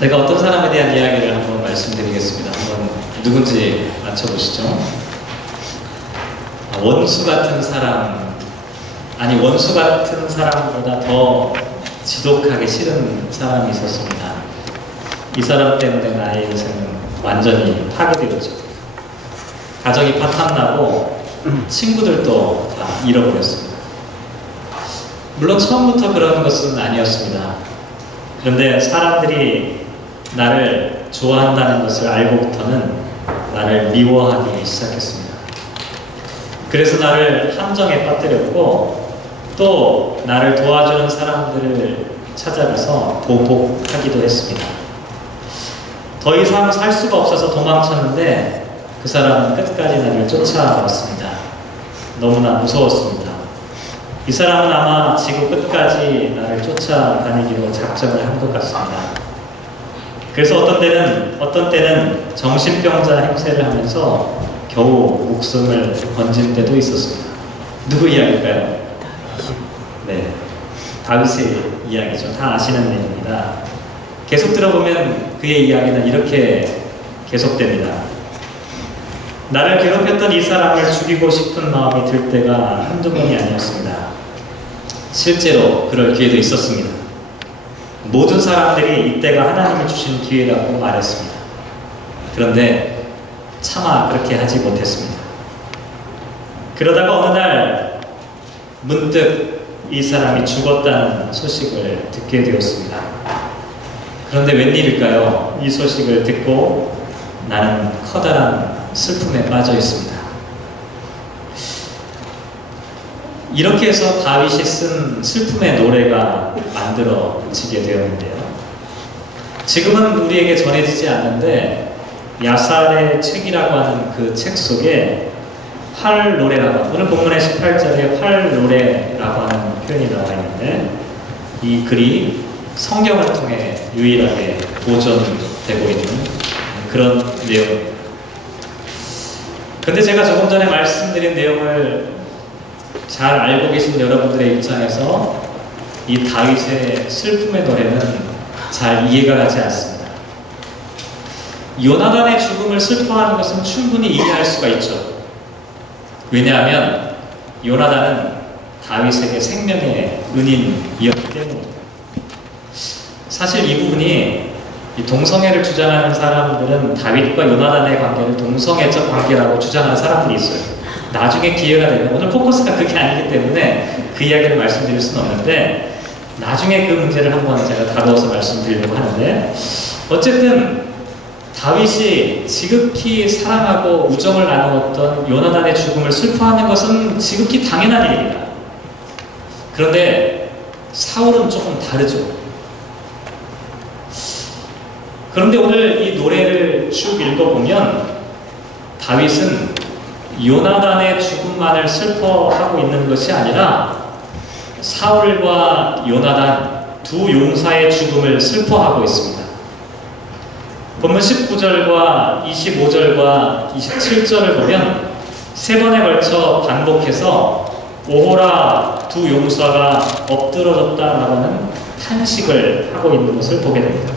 제가 어떤 사람에 대한 이야기를 한번 말씀드리겠습니다. 한번 누군지 맞춰보시죠. 원수 같은 사람, 아니 원수 같은 사람보다 더 지독하게 싫은 사람이 있었습니다. 이 사람 때문에 나의 인생은 완전히 파괴되었죠. 가정이 파탄나고 친구들도 다 잃어버렸습니다. 물론 처음부터 그런 것은 아니었습니다. 그런데 사람들이 나를 좋아한다는 것을 알고부터는 나를 미워하기 시작했습니다. 그래서 나를 함정에 빠뜨렸고 또 나를 도와주는 사람들을 찾아가서 보복하기도 했습니다. 더 이상 살 수가 없어서 도망쳤는데 그 사람은 끝까지 나를 쫓아왔습니다. 너무나 무서웠습니다. 이 사람은 아마 지구 끝까지 나를 쫓아다니기로 작정을 한 것 같습니다. 그래서 어떤 때는 정신병자 행세를 하면서 겨우 목숨을 건진 때도 있었습니다. 누구 이야기일까요? 네, 다윗의 이야기죠. 다 아시는 내용입니다. 계속 들어보면 그의 이야기는 이렇게 계속됩니다. 나를 괴롭혔던 이 사람을 죽이고 싶은 마음이 들 때가 한두 번이 아니었습니다. 실제로 그럴 기회도 있었습니다. 모든 사람들이 이때가 하나님이 주신 기회라고 말했습니다. 그런데 차마 그렇게 하지 못했습니다. 그러다가 어느 날 문득 이 사람이 죽었다는 소식을 듣게 되었습니다. 그런데 웬일일까요? 이 소식을 듣고 나는 커다란 슬픔에 빠져 있습니다. 이렇게 해서 다윗이 쓴 슬픔의 노래가 만들어지게 되었는데요. 지금은 우리에게 전해지지 않는데 야살의 책이라고 하는 그 책 속에 활노래라고, 오늘 본문의 18절에 활노래라고 하는 표현이 나와 있는데 이 글이 성경을 통해 유일하게 보존되고 있는 그런 내용입니다. 근데 제가 조금 전에 말씀드린 내용을 잘 알고 계신 여러분들의 입장에서 이 다윗의 슬픔의 노래는 잘 이해가 가지 않습니다. 요나단의 죽음을 슬퍼하는 것은 충분히 이해할 수가 있죠. 왜냐하면 요나단은 다윗에게 생명의 은인이었기 때문입니다. 사실 이 부분이 이 동성애를 주장하는 사람들은 다윗과 요나단의 관계를 동성애적 관계라고 주장하는 사람들이 있어요. 나중에 기회가 되면, 오늘 포커스가 그게 아니기 때문에 그 이야기를 말씀드릴 수는 없는데 나중에 그 문제를 한번 제가 다루어서 말씀드리려고 하는데, 어쨌든 다윗이 지극히 사랑하고 우정을 나누었던 요나단의 죽음을 슬퍼하는 것은 지극히 당연한 일입니다. 그런데 사울은 조금 다르죠. 그런데 오늘 이 노래를 쭉 읽어보면 다윗은 요나단의 죽음만을 슬퍼하고 있는 것이 아니라 사울과 요나단 두 용사의 죽음을 슬퍼하고 있습니다. 본문 19절과 25절과 27절을 보면 세 번에 걸쳐 반복해서 오호라 두 용사가 엎드러졌다라고 하는 탄식을 하고 있는 것을 보게 됩니다.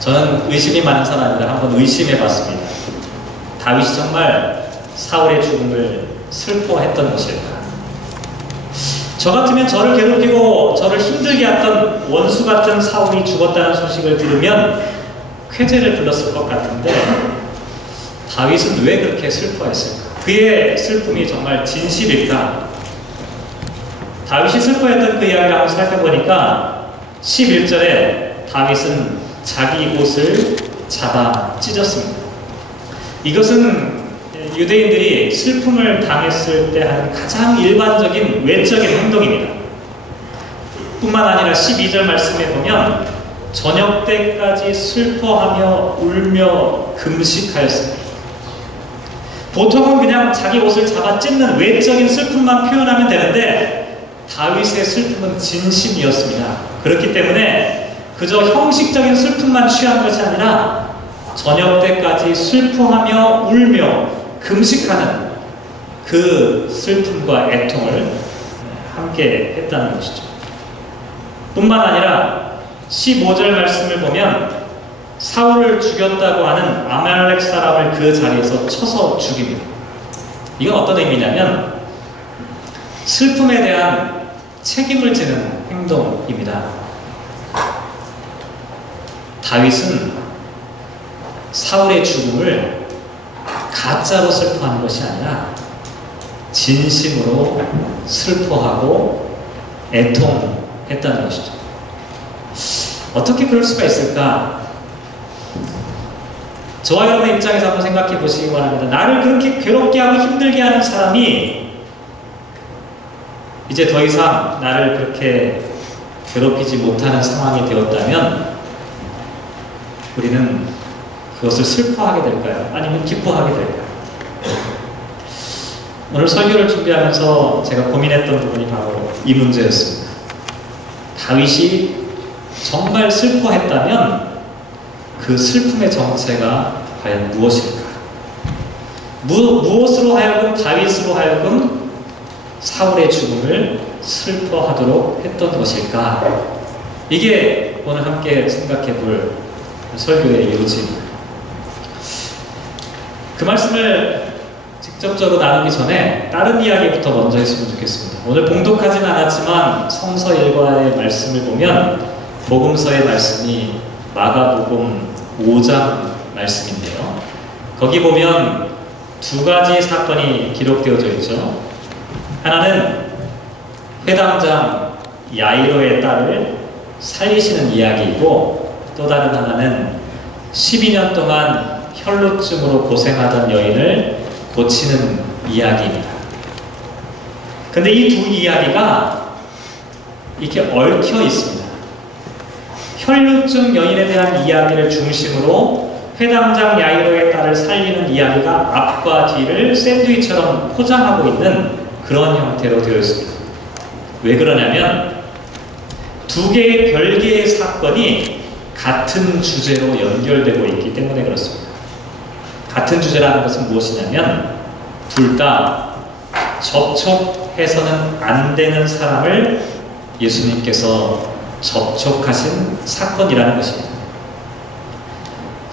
저는 의심이 많은 사람이라 한번 의심해 봤습니다. 다윗이 정말 사울의 죽음을 슬퍼했던 것일까? 저 같으면 저를 괴롭히고 저를 힘들게 했던 원수 같은 사울이 죽었다는 소식을 들으면 쾌재를 불렀을 것 같은데 다윗은 왜 그렇게 슬퍼했을까? 그의 슬픔이 정말 진실일까? 다윗이 슬퍼했던 그 이야기를 한번 살펴보니까 11절에 다윗은 자기 옷을 잡아 찢었습니다. 이것은 유대인들이 슬픔을 당했을 때 하는 가장 일반적인 외적인 행동입니다. 뿐만 아니라 12절 말씀에 보면 저녁 때까지 슬퍼하며 울며 금식하였습니다. 보통은 그냥 자기 옷을 잡아 찢는 외적인 슬픔만 표현하면 되는데 다윗의 슬픔은 진심이었습니다. 그렇기 때문에 그저 형식적인 슬픔만 취한 것이 아니라 저녁 때까지 슬퍼하며 울며 금식하는 그 슬픔과 애통을 함께 했다는 것이죠. 뿐만 아니라 15절 말씀을 보면 사울을 죽였다고 하는 아말렉 사람을 그 자리에서 쳐서 죽입니다. 이건 어떤 의미냐면 슬픔에 대한 책임을 지는 행동입니다. 다윗은 사울의 죽음을 가짜로 슬퍼하는 것이 아니라 진심으로 슬퍼하고 애통했다는 것이죠. 어떻게 그럴 수가 있을까? 저와 여러분의 입장에서 한번 생각해 보시기 바랍니다. 나를 그렇게 괴롭게 하고 힘들게 하는 사람이 이제 더 이상 나를 그렇게 괴롭히지 못하는 상황이 되었다면 우리는 그것을 슬퍼하게 될까요? 아니면 기뻐하게 될까요? 오늘 설교를 준비하면서 제가 고민했던 부분이 바로 이 문제였습니다. 다윗이 정말 슬퍼했다면 그 슬픔의 정체가 과연 무엇일까? 무엇으로 하여금 다윗으로 하여금 사울의 죽음을 슬퍼하도록 했던 것일까? 이게 오늘 함께 생각해 볼 설교의 요지입니다. 그 말씀을 직접적으로 나누기 전에 다른 이야기부터 먼저 했으면 좋겠습니다. 오늘 봉독하진 않았지만 성서 일과의 말씀을 보면 복음서의 말씀이 마가복음 5장 말씀인데요. 거기 보면 두 가지 사건이 기록되어져 있죠. 하나는 회당장 야이로의 딸을 살리시는 이야기이고, 또 다른 하나는 12년 동안 혈루증으로 고생하던 여인을 고치는 이야기입니다. 근데 이 두 이야기가 이렇게 얽혀 있습니다. 혈루증 여인에 대한 이야기를 중심으로 회당장 야이로의 딸을 살리는 이야기가 앞과 뒤를 샌드위치처럼 포장하고 있는 그런 형태로 되어 있습니다. 왜 그러냐면 두 개의 별개의 사건이 같은 주제로 연결되고 있기 때문에 그렇습니다. 같은 주제라는 것은 무엇이냐면 둘 다 접촉해서는 안 되는 사람을 예수님께서 접촉하신 사건이라는 것입니다.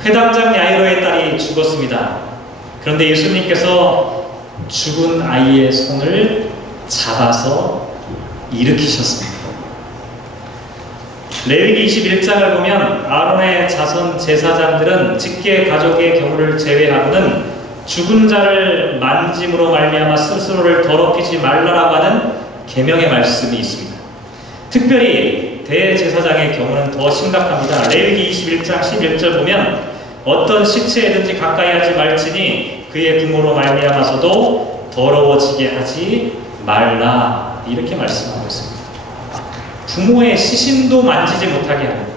회당장 야이로의 딸이 죽었습니다. 그런데 예수님께서 죽은 아이의 손을 잡아서 일으키셨습니다. 레위기 21장을 보면 아론의 자손 제사장들은 직계 가족의 경우를 제외하고는 죽은 자를 만짐으로 말미암아 스스로를 더럽히지 말라라고 하는 계명의 말씀이 있습니다. 특별히 대제사장의 경우는 더 심각합니다. 레위기 21장 11절 보면 어떤 시체에든지 가까이 하지 말지니 그의 부모로 말미암아서도 더러워지게 하지 말라, 이렇게 말씀하고 있습니다. 부모의 시신도 만지지 못하게 합니다.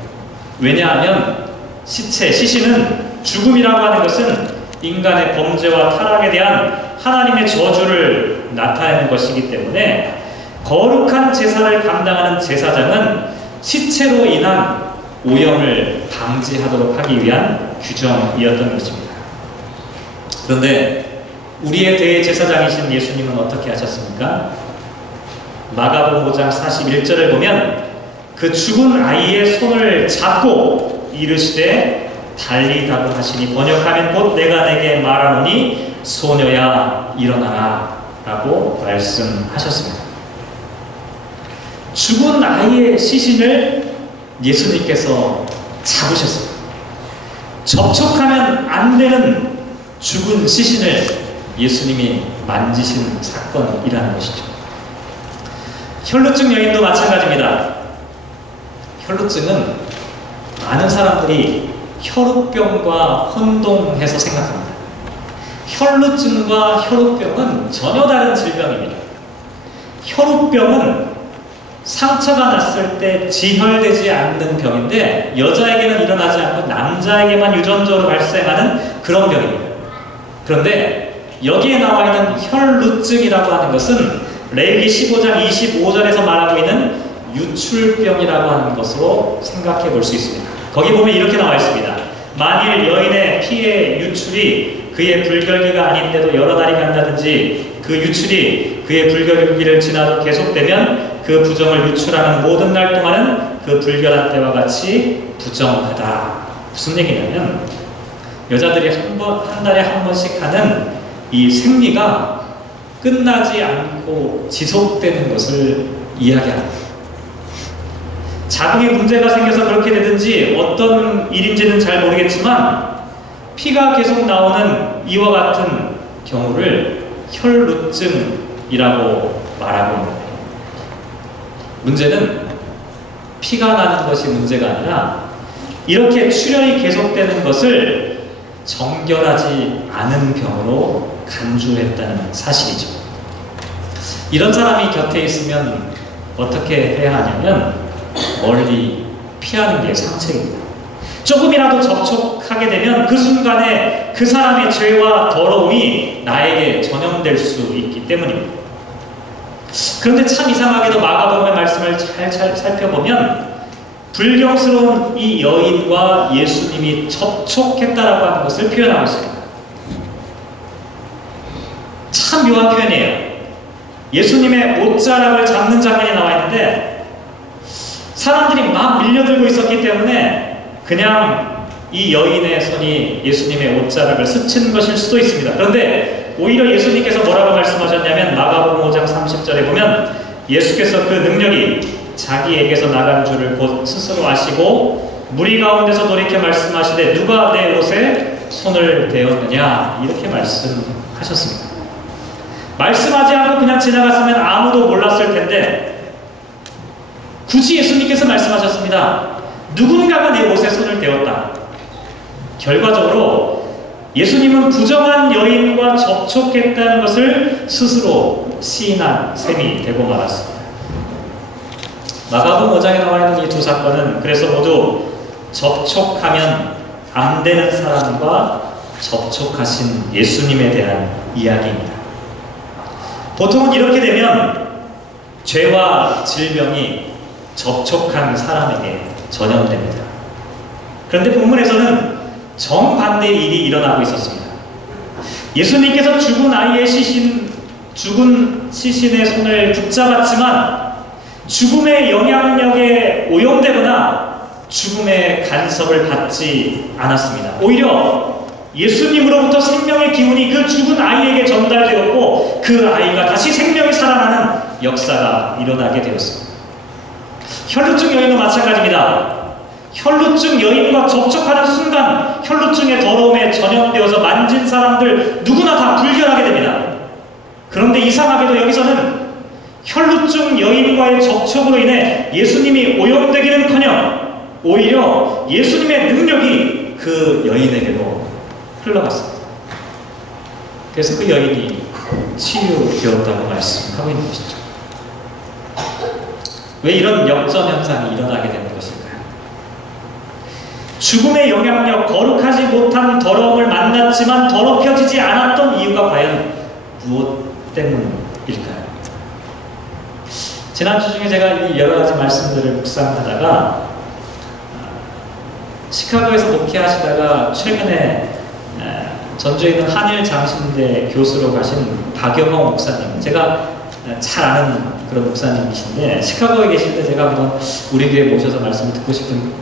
왜냐하면 시신은 죽음이라고 하는 것은 인간의 범죄와 타락에 대한 하나님의 저주를 나타내는 것이기 때문에 거룩한 제사를 감당하는 제사장은 시체로 인한 오염을 방지하도록 하기 위한 규정이었던 것입니다. 그런데 우리의 대제사장이신 예수님은 어떻게 하셨습니까? 마가복음 5장 41절을 보면 그 죽은 아이의 손을 잡고 이르시되 달리다고 하시니, 번역하면 곧 내가 내게 말하노니 소녀야 일어나라 라고 말씀하셨습니다. 죽은 아이의 시신을 예수님께서 잡으셨습니다. 접촉하면 안 되는 죽은 시신을 예수님이 만지신 사건이라는 것이죠. 혈루증 여인도 마찬가지입니다. 혈루증은 많은 사람들이 혈우병과 혼동해서 생각합니다. 혈루증과 혈우병은 전혀 다른 질병입니다. 혈우병은 상처가 났을 때 지혈되지 않는 병인데 여자에게는 일어나지 않고 남자에게만 유전적으로 발생하는 그런 병입니다. 그런데 여기에 나와 있는 혈루증이라고 하는 것은 레위기 15장 25절에서 말하고 있는 유출병이라고 하는 것으로 생각해 볼 수 있습니다. 거기 보면 이렇게 나와 있습니다. 만일 여인의 피의 유출이 그의 불결기가 아닌데도 여러 달이 간다든지 그 유출이 그의 불결기를 지나도 계속되면 그 부정을 유출하는 모든 날 동안은 그 불결한 때와 같이 부정하다. 무슨 얘기냐면 여자들이 한 달에 한 번씩 하는 이 생리가 끝나지 않고 지속되는 것을 이야기합니다. 자궁에 문제가 생겨서 그렇게 되든지 어떤 일인지는 잘 모르겠지만 피가 계속 나오는 이와 같은 경우를 혈루증이라고 말하고 있는데, 문제는 피가 나는 것이 문제가 아니라 이렇게 출혈이 계속되는 것을 정결하지 않은 병으로 간주했다는 사실이죠. 이런 사람이 곁에 있으면 어떻게 해야 하냐면 멀리 피하는 게 상책입니다. 조금이라도 접촉하게 되면 그 순간에 그 사람의 죄와 더러움이 나에게 전염될 수 있기 때문입니다. 그런데 참 이상하게도 마가복음의 말씀을 잘 살펴보면 불경스러운 이 여인과 예수님이 접촉했다라고 하는 것을 표현하고 있습니다. 참 묘한 표현이에요. 예수님의 옷자락을 잡는 장면이 나와 있는데 사람들이 막 밀려들고 있었기 때문에 그냥 이 여인의 손이 예수님의 옷자락을 스친 것일 수도 있습니다. 그런데 오히려 예수님께서 뭐라고 말씀하셨냐면 마가복음 5장 30절에 보면 예수께서 그 능력이 자기에게서 나간 줄을 곧 스스로 아시고 무리 가운데서 돌이켜 말씀하시되 누가 내 옷에 손을 대었느냐 이렇게 말씀하셨습니다. 말씀하지 않고 그냥 지나갔으면 아무도 몰랐을 텐데 굳이 예수님께서 말씀하셨습니다. 누군가가 내 옷에 손을 대었다. 결과적으로 예수님은 부정한 여인과 접촉했다는 것을 스스로 시인한 셈이 되고 말았습니다. 마가복음 5장에 나와 있는 이 두 사건은 그래서 모두 접촉하면 안 되는 사람과 접촉하신 예수님에 대한 이야기입니다. 보통은 이렇게 되면 죄와 질병이 접촉한 사람에게 전염됩니다. 그런데 본문에서는 정반대의 일이 일어나고 있었습니다. 예수님께서 죽은 시신의 손을 붙잡았지만 죽음의 영향력에 오염되거나 죽음의 간섭을 받지 않았습니다. 오히려 예수님으로부터 생명의 기운이 그 죽은 아이에게 전달되었고 그 아이가 다시 생명이 살아나는 역사가 일어나게 되었습니다. 혈루증 여인도 마찬가지입니다. 혈루증 여인과 접촉하는 순간 혈루증의 더러움에 전염되어서 만진 사람들 누구나 다 불결하게 됩니다. 그런데 이상하게도 여기서는 혈루증 여인과의 접촉으로 인해 예수님이 오염되기는커녕 오히려 예수님의 능력이 그 여인에게로 흘러갔습니다. 그래서 그 여인이 치유되었다고 말씀하고 있는 것이죠. 왜 이런 역전 현상이 일어나게 되는 것일까요? 죽음의 영향력, 거룩하지 못한 더러움을 만났지만 더럽혀지지 않았던 이유가 과연 무엇 때문일까요? 지난주 중에 제가 이 여러 가지 말씀들을 묵상하다가 시카고에서 목회하시다가 최근에 전주에 있는 한일장신대 교수로 가신 박영호 목사님, 제가 잘 아는 그런 목사님이신데 시카고에 계실 때 제가 한번 우리 교회 모셔서 말씀 듣고 싶은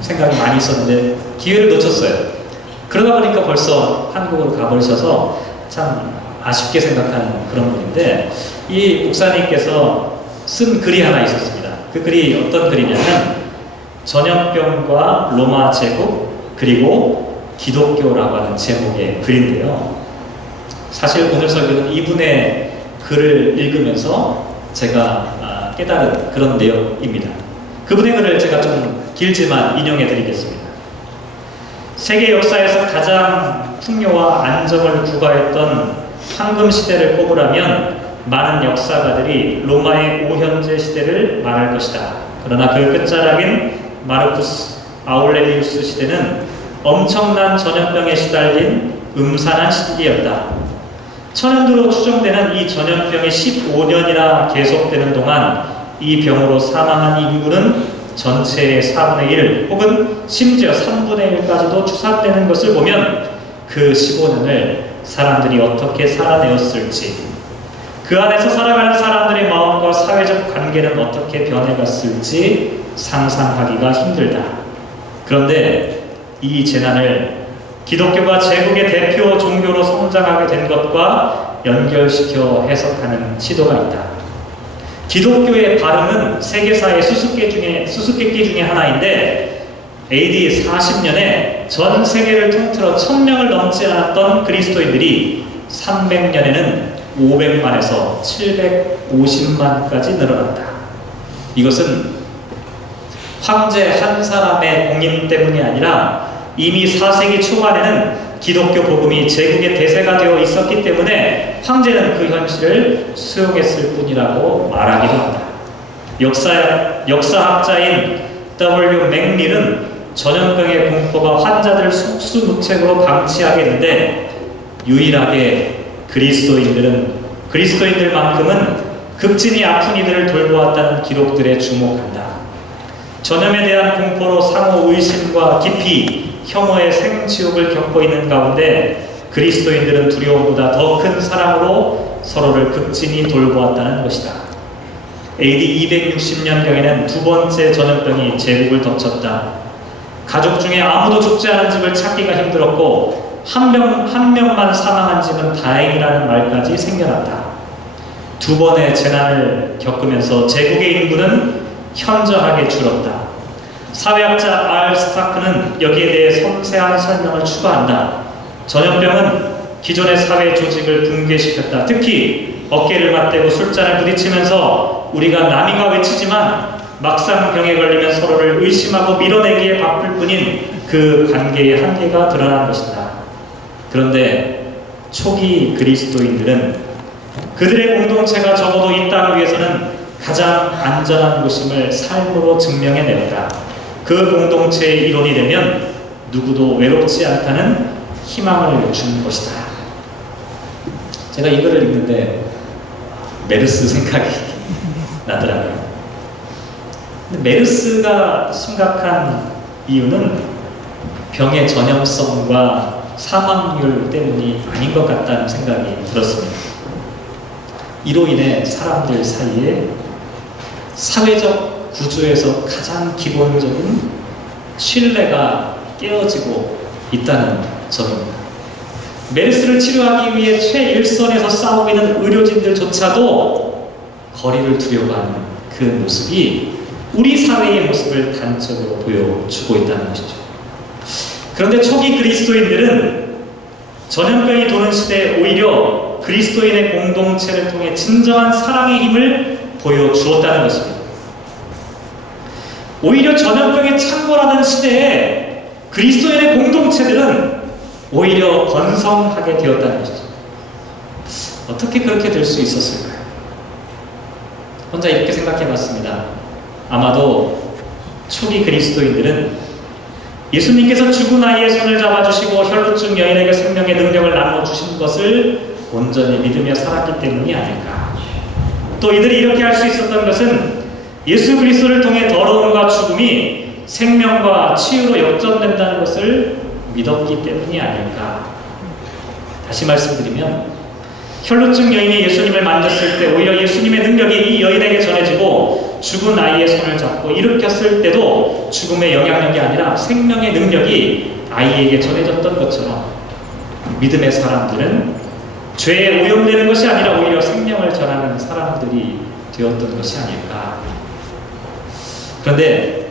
생각이 많이 있었는데 기회를 놓쳤어요. 그러다 보니까 벌써 한국으로 가버리셔서 참 아쉽게 생각하는 그런 분인데 이 목사님께서 쓴 글이 하나 있었습니다. 그 글이 어떤 글이냐면 전염병과 로마 제국 그리고 기독교라고 하는 제목의 글인데요. 사실 오늘 설교는 이분의 글을 읽으면서 제가 깨달은 그런 내용입니다. 그분의 글을 제가 좀 길지만 인용해 드리겠습니다. 세계 역사에서 가장 풍요와 안정을 부과했던 황금 시대를 꼽으라면 많은 역사가들이 로마의 오현제 시대를 말할 것이다. 그러나 그 끝자락인 마르쿠스 아울렐리우스 시대는 엄청난 전염병에 시달린 음산한 시기였다. 천연두로 추정되는 이 전염병이 15년이나 계속되는 동안 이 병으로 사망한 인구는 전체의 4분의 1 혹은 심지어 3분의 1까지도 추산되는 것을 보면 그 15년을 사람들이 어떻게 살아내었을지, 그 안에서 살아가는 사람들의 마음과 사회적 관계는 어떻게 변해갔을지 상상하기가 힘들다. 그런데 이 재난을 기독교가 제국의 대표 종교로 성장하게 된 것과 연결시켜 해석하는 시도가 있다. 기독교의 발음은 세계사의 수수께끼 중에 하나인데 AD 40년에 전 세계를 통틀어 1000명을 넘지 않았던 그리스도인들이 300년에는 500만에서 750만까지 늘어났다. 이것은 황제 한 사람의 공인 때문이 아니라 이미 4세기 초반에는 기독교 복음이 제국의 대세가 되어 있었기 때문에 황제는 그 현실을 수용했을 뿐이라고 말하기도 한다. 역사학자인 W. 맥밀은 전염병의 공포가 환자들을 속수무책으로 방치하겠는데 유일하게 그리스도인들만큼은 극진히 아픈 이들을 돌보았다는 기록들에 주목한다. 전염에 대한 공포로 상호 의심과 기피, 혐오의 생지옥을 겪고 있는 가운데 그리스도인들은 두려움보다 더 큰 사랑으로 서로를 극진히 돌보았다는 것이다. AD 260년경에는 두 번째 전염병이 제국을 덮쳤다. 가족 중에 아무도 죽지 않은 집을 찾기가 힘들었고 한 명만 사망한 집은 다행이라는 말까지 생겨났다. 두 번의 재난을 겪으면서 제국의 인구는 현저하게 줄었다. 사회학자 R. 스타크는 여기에 대해 섬세한 설명을 추가한다. 전염병은 기존의 사회 조직을 붕괴시켰다. 특히 어깨를 맞대고 술잔을 부딪히면서 우리가 남이가 외치지만 막상 병에 걸리면 서로를 의심하고 밀어내기에 바쁠 뿐인 그 관계의 한계가 드러난 것이다. 그런데 초기 그리스도인들은 그들의 공동체가 적어도 이 땅 위에서는 가장 안전한 곳임을 삶으로 증명해내었다. 그 공동체의 일원이 되면 누구도 외롭지 않다는 희망을 준 것이다. 제가 이 글을 읽는데 메르스 생각이 나더라고요. 근데 메르스가 심각한 이유는 병의 전염성과 사망률 때문이 아닌 것 같다는 생각이 들었습니다. 이로 인해 사람들 사이에 사회적 구조에서 가장 기본적인 신뢰가 깨어지고 있다는 점입니다. 메르스를 치료하기 위해 최일선에서 싸우고 있는 의료진들조차도 거리를 두려고 하는 그 모습이 우리 사회의 모습을 단적으로 보여주고 있다는 것이죠. 그런데 초기 그리스도인들은 전염병이 도는 시대에 오히려 그리스도인의 공동체를 통해 진정한 사랑의 힘을 보여주었다는 것입니다. 오히려 전염병에 창궐하던 시대에 그리스도인의 공동체들은 오히려 번성하게 되었다는 것이죠. 어떻게 그렇게 될 수 있었을까요? 혼자 이렇게 생각해 봤습니다. 아마도 초기 그리스도인들은 예수님께서 죽은 아이의 손을 잡아주시고 혈루증 여인에게 생명의 능력을 나눠주신 것을 온전히 믿으며 살았기 때문이 아닐까. 또 이들이 이렇게 할 수 있었던 것은 예수 그리스도를 통해 더러움과 죽음이 생명과 치유로 역전된다는 것을 믿었기 때문이 아닐까. 다시 말씀드리면 혈루증 여인이 예수님을 만졌을 때 오히려 예수님의 능력이 이 여인에게 전해지고 죽은 아이의 손을 잡고 일으켰을 때도 죽음의 영향력이 아니라 생명의 능력이 아이에게 전해졌던 것처럼 믿음의 사람들은 죄에 오염되는 것이 아니라 오히려 생명을 전하는 사람들이 되었던 것이 아닐까. 그런데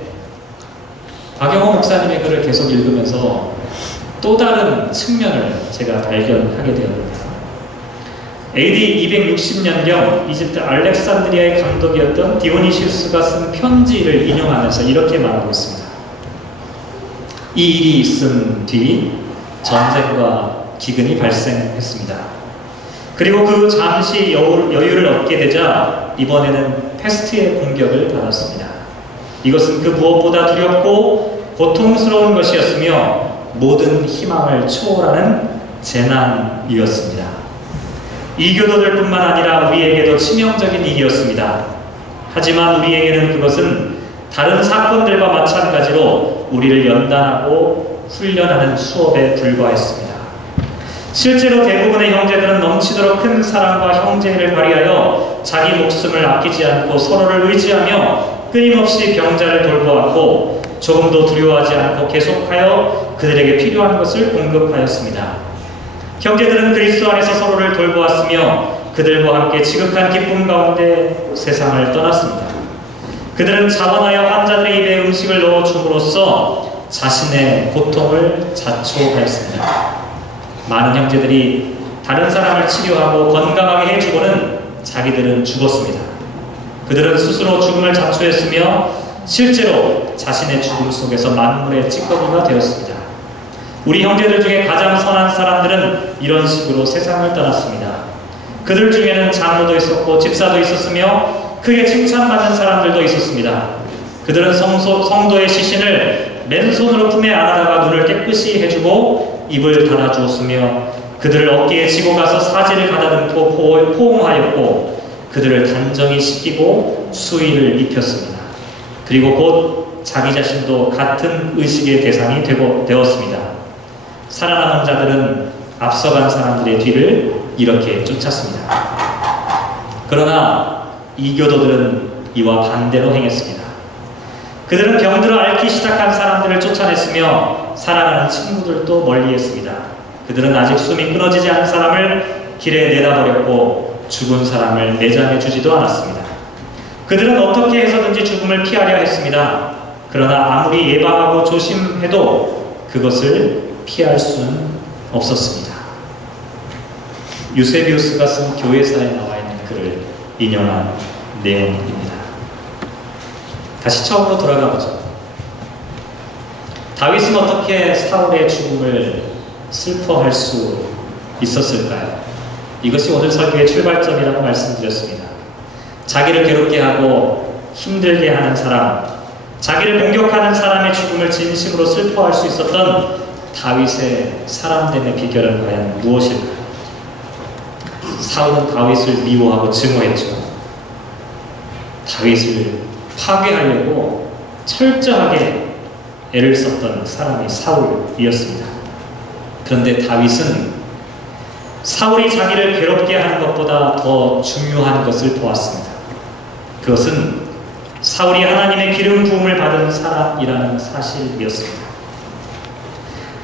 박영호 목사님의 글을 계속 읽으면서 또 다른 측면을 제가 발견하게 되었습니다. AD 260년경 이집트 알렉산드리아의 감독이었던 디오니시우스가 쓴 편지를 인용하면서 이렇게 말하고 있습니다. 이 일이 있은 뒤 전쟁과 기근이 발생했습니다. 그리고 그 잠시 여유를 얻게 되자 이번에는 패스트의 공격을 받았습니다. 이것은 그 무엇보다 두렵고 고통스러운 것이었으며 모든 희망을 초월하는 재난이었습니다. 이교도들뿐만 아니라 우리에게도 치명적인 일이었습니다. 하지만 우리에게는 그것은 다른 사건들과 마찬가지로 우리를 연단하고 훈련하는 수업에 불과했습니다. 실제로 대부분의 형제들은 넘치도록 큰 사랑과 형제를 발휘하여 자기 목숨을 아끼지 않고 서로를 의지하며 끊임없이 병자를 돌보았고 조금도 두려워하지 않고 계속하여 그들에게 필요한 것을 공급하였습니다. 형제들은 그리스도 안에서 서로를 돌보았으며 그들과 함께 지극한 기쁨 가운데 세상을 떠났습니다. 그들은 자원하여 환자들의 입에 음식을 넣어 줌으로써 자신의 고통을 자초하였습니다. 많은 형제들이 다른 사람을 치료하고 건강하게 해주고는 자기들은 죽었습니다. 그들은 스스로 죽음을 자초했으며 실제로 자신의 죽음 속에서 만물의 찌꺼기가 되었습니다. 우리 형제들 중에 가장 선한 사람들은 이런 식으로 세상을 떠났습니다. 그들 중에는 장로도 있었고 집사도 있었으며 크게 칭찬받는 사람들도 있었습니다. 그들은 성도의 시신을 맨손으로 품에 안아다가 눈을 깨끗이 해주고 입을 닫아주었으며 그들을 어깨에 지고 가서 사지를 가다듬고 포옹하였고 그들을 단정히 씻기고 수의를 입혔습니다. 그리고 곧 자기 자신도 같은 의식의 대상이 되었습니다. 살아남은 자들은 앞서간 사람들의 뒤를 이렇게 쫓았습니다. 그러나 이교도들은 이와 반대로 행했습니다. 그들은 병들어 앓기 시작한 사람들을 쫓아냈으며 사랑하는 친구들도 멀리했습니다. 그들은 아직 숨이 끊어지지 않은 사람을 길에 내다버렸고 죽은 사람을 내장해 주지도 않았습니다. 그들은 어떻게 해서든지 죽음을 피하려 했습니다. 그러나 아무리 예방하고 조심해도 그것을 피할 수는 없었습니다. 유세비우스가 쓴 교회사에 나와 있는 글을 인용한 내용입니다. 다시 처음으로 돌아가 보죠. 다윗은 어떻게 사울의 죽음을 슬퍼할 수 있었을까요? 이것이 오늘 설교의 출발점이라고 말씀드렸습니다. 자기를 괴롭게 하고 힘들게 하는 사람, 자기를 공격하는 사람의 죽음을 진심으로 슬퍼할 수 있었던 다윗의 사람됨의 비결은 과연 무엇일까요? 사울은 다윗을 미워하고 증오했죠. 다윗을 파괴하려고 철저하게 애를 썼던 사람이 사울이었습니다. 그런데 다윗은 사울이 자기를 괴롭게 하는 것보다 더 중요한 것을 보았습니다. 그것은 사울이 하나님의 기름 부음을 받은 사람이라는 사실이었습니다.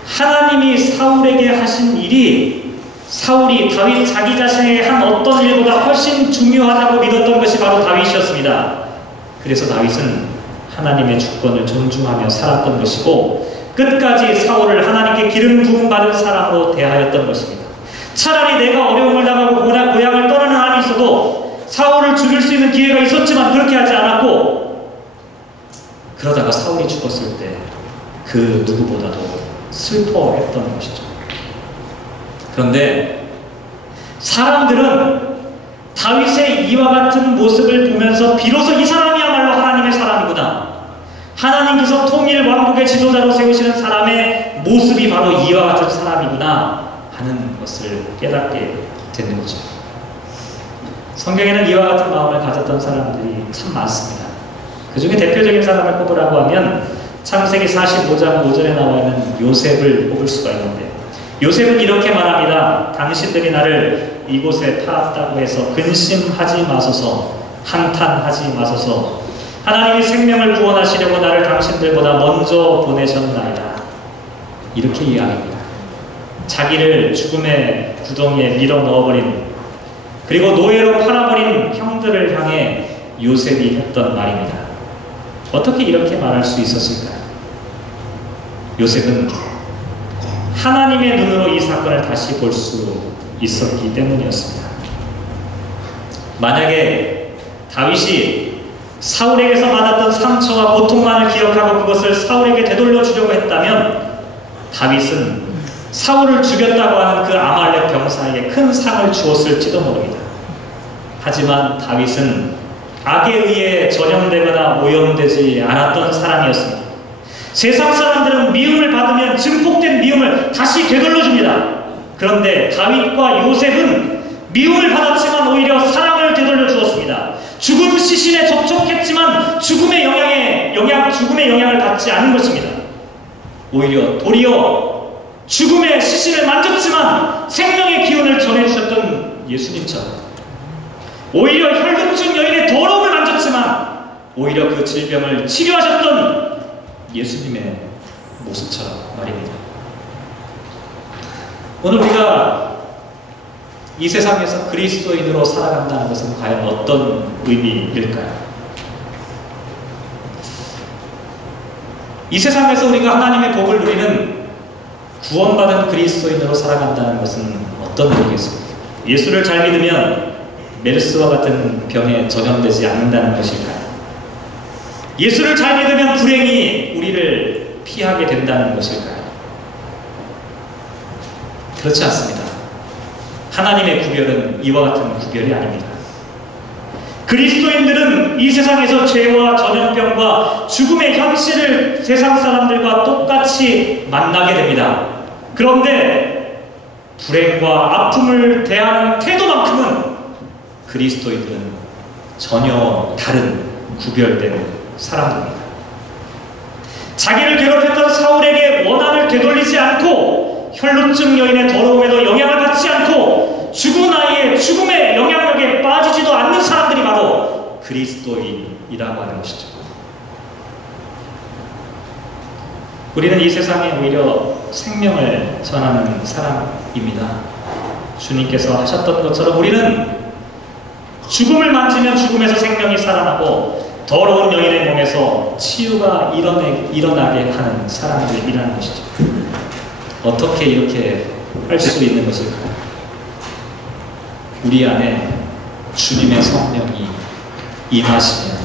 하나님이 사울에게 하신 일이 사울이 다윗 자기 자신에게 한 어떤 일보다 훨씬 중요하다고 믿었던 것이 바로 다윗이었습니다. 그래서 다윗은 하나님의 주권을 존중하며 살았던 것이고 끝까지 사울을 하나님께 기름 부음 받은 사람으로 대하였던 것입니다. 차라리 내가 어려움을 당하고 고향을 떠나는 한이 있어도 사울을 죽일 수 있는 기회가 있었지만 그렇게 하지 않았고 그러다가 사울이 죽었을 때 그 누구보다도 슬퍼했던 것이죠. 그런데 사람들은 다윗의 이와 같은 모습을 보면서 비로소 이 사람이야말로 하나님의 사람이구나, 하나님께서 통일 왕국의 지도자로 세우시는 사람의 모습이 바로 이와 같은 사람이구나 하는 것을 깨닫게 되는 거죠. 성경에는 이와 같은 마음을 가졌던 사람들이 참 많습니다. 그 중에 대표적인 사람을 꼽으라고 하면 창세기 45장 5절에 나와 있는 요셉을 꼽을 수가 있는데, 요셉은 이렇게 말합니다. 당신들이 나를 이곳에 팔았다고 해서 근심하지 마소서, 한탄하지 마소서. 하나님이 생명을 구원하시려고 나를 당신들보다 먼저 보내셨나이다. 이렇게 이야기합니다. 자기를 죽음의 구덩이에 밀어 넣어버린, 그리고 노예로 팔아버린 형들을 향해 요셉이 했던 말입니다. 어떻게 이렇게 말할 수 있었을까요? 요셉은 하나님의 눈으로 이 사건을 다시 볼 수 있었기 때문이었습니다. 만약에 다윗이 사울에게서 받았던 상처와 고통만을 기억하고 그것을 사울에게 되돌려 주려고 했다면 다윗은 사울을 죽였다고 하는 그 아말렉 병사에게 큰 상을 주었을지도 모릅니다. 하지만 다윗은 악에 의해 전염되거나 오염되지 않았던 사람이었습니다. 세상 사람들은 미움을 받으면 증폭된 미움을 다시 되돌려줍니다. 그런데 다윗과 요셉은 미움을 받았지만 오히려 사랑을 되돌려 주었습니다. 죽은 시신에 접촉했지만 죽음의 영향을 받지 않은 것입니다. 오히려 도리어 죽음의 시신을 만졌지만 생명의 기운을 전해주셨던 예수님처럼, 오히려 혈루증 여인의 더러움을 만졌지만 오히려 그 질병을 치료하셨던 예수님의 모습처럼 말입니다. 오늘 우리가 이 세상에서 그리스도인으로 살아간다는 것은 과연 어떤 의미일까요? 이 세상에서 우리가 하나님의 복을 누리는 구원받은 그리스도인으로 살아간다는 것은 어떤 의미겠습니까? 예수를 잘 믿으면 메르스와 같은 병에 전염되지 않는다는 것일까요? 예수를 잘 믿으면 불행이 우리를 피하게 된다는 것일까요? 그렇지 않습니다. 하나님의 구별은 이와 같은 구별이 아닙니다. 그리스도인들은 이 세상에서 죄와 전염병과 죽음의 현실을 세상 사람들과 똑같이 만나게 됩니다. 그런데 불행과 아픔을 대하는 태도만큼은 그리스도인들은 전혀 다른 구별된 사람입니다. 자기를 괴롭혔던 사울에게 원한을 되돌리지 않고 혈루증 여인의 더러움에도 영향을 받지 않고 죽은 아이의 죽음의 영향력에 빠지지도 않는 사람들이 바로 그리스도인이라고 하는 것이죠. 우리는 이 세상에 오히려 생명을 전하는 사람입니다. 주님께서 하셨던 것처럼 우리는 죽음을 만지면 죽음에서 생명이 살아나고 더러운 여인의 몸에서 치유가 일어나게 하는 사람들이라는 것이죠. 어떻게 이렇게 할 수 있는 것일까요? 우리 안에 주님의 성령이 임하시면,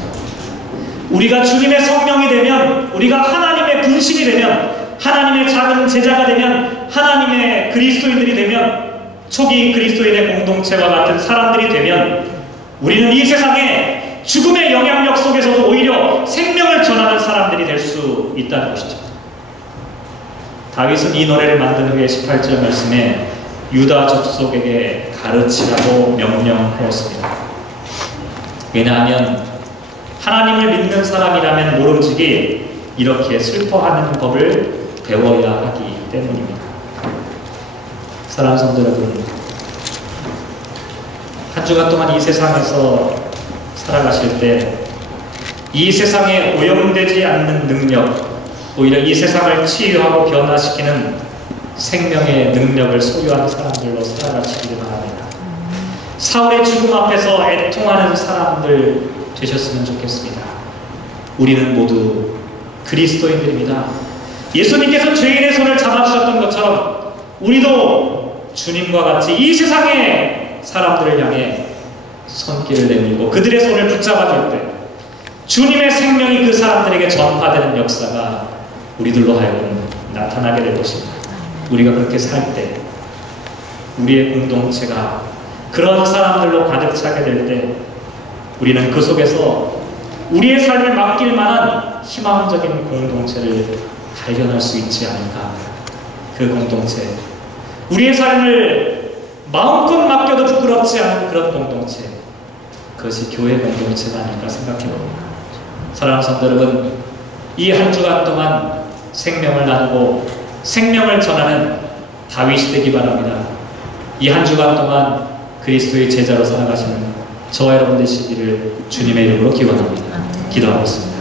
우리가 주님의 성령이 되면, 우리가 하나님의 분신이 되면, 하나님의 작은 제자가 되면, 하나님의 그리스도인들이 되면, 초기 그리스도인의 공동체와 같은 사람들이 되면 우리는 이 세상에 죽음의 영향력 속에서도 오히려 생명을 전하는 사람들이 될 수 있다는 것이죠. 다윗은 이 노래를 만든 후에 18절 말씀에 유다 족속에게 가르치라고 명령하였습니다. 왜냐하면 하나님을 믿는 사람이라면 모름지기 이렇게 슬퍼하는 법을 배워야 하기 때문입니다. 사랑하는 성도 여러분, 한 주간 동안 이 세상에서 살아가실 때 이 세상에 오염되지 않는 능력, 오히려 이 세상을 치유하고 변화시키는 생명의 능력을 소유한 사람들로 살아가시기를 바랍니다. 사울의 죽음 앞에서 애통하는 사람들 되셨으면 좋겠습니다. 우리는 모두 그리스도인들입니다. 예수님께서 죄인의 손을 잡아주셨던 것처럼 우리도 주님과 같이 이 세상의 사람들을 향해 손길을 내밀고 그들의 손을 붙잡아줄 때 주님의 생명이 그 사람들에게 전파되는 역사가 우리들로 하여금 나타나게 될 것입니다. 우리가 그렇게 살 때 우리의 공동체가 그런 사람들로 가득 차게 될 때 우리는 그 속에서 우리의 삶을 맡길 만한 희망적인 공동체를 발견할 수 있지 않을까. 그 공동체, 우리의 삶을 마음껏 맡겨도 부끄럽지 않은 그런 공동체, 그것이 교회 공동체가 아닐까 생각해 봅니다. 사랑하는 성도 여러분, 이 한 주간 동안 생명을 나누고 생명을 전하는 다윗이 되기 바랍니다. 이 한 주간 동안 그리스도의 제자로 살아가시는 저와 여러분 되시기를 주님의 이름으로 기원합니다. 기도하겠습니다.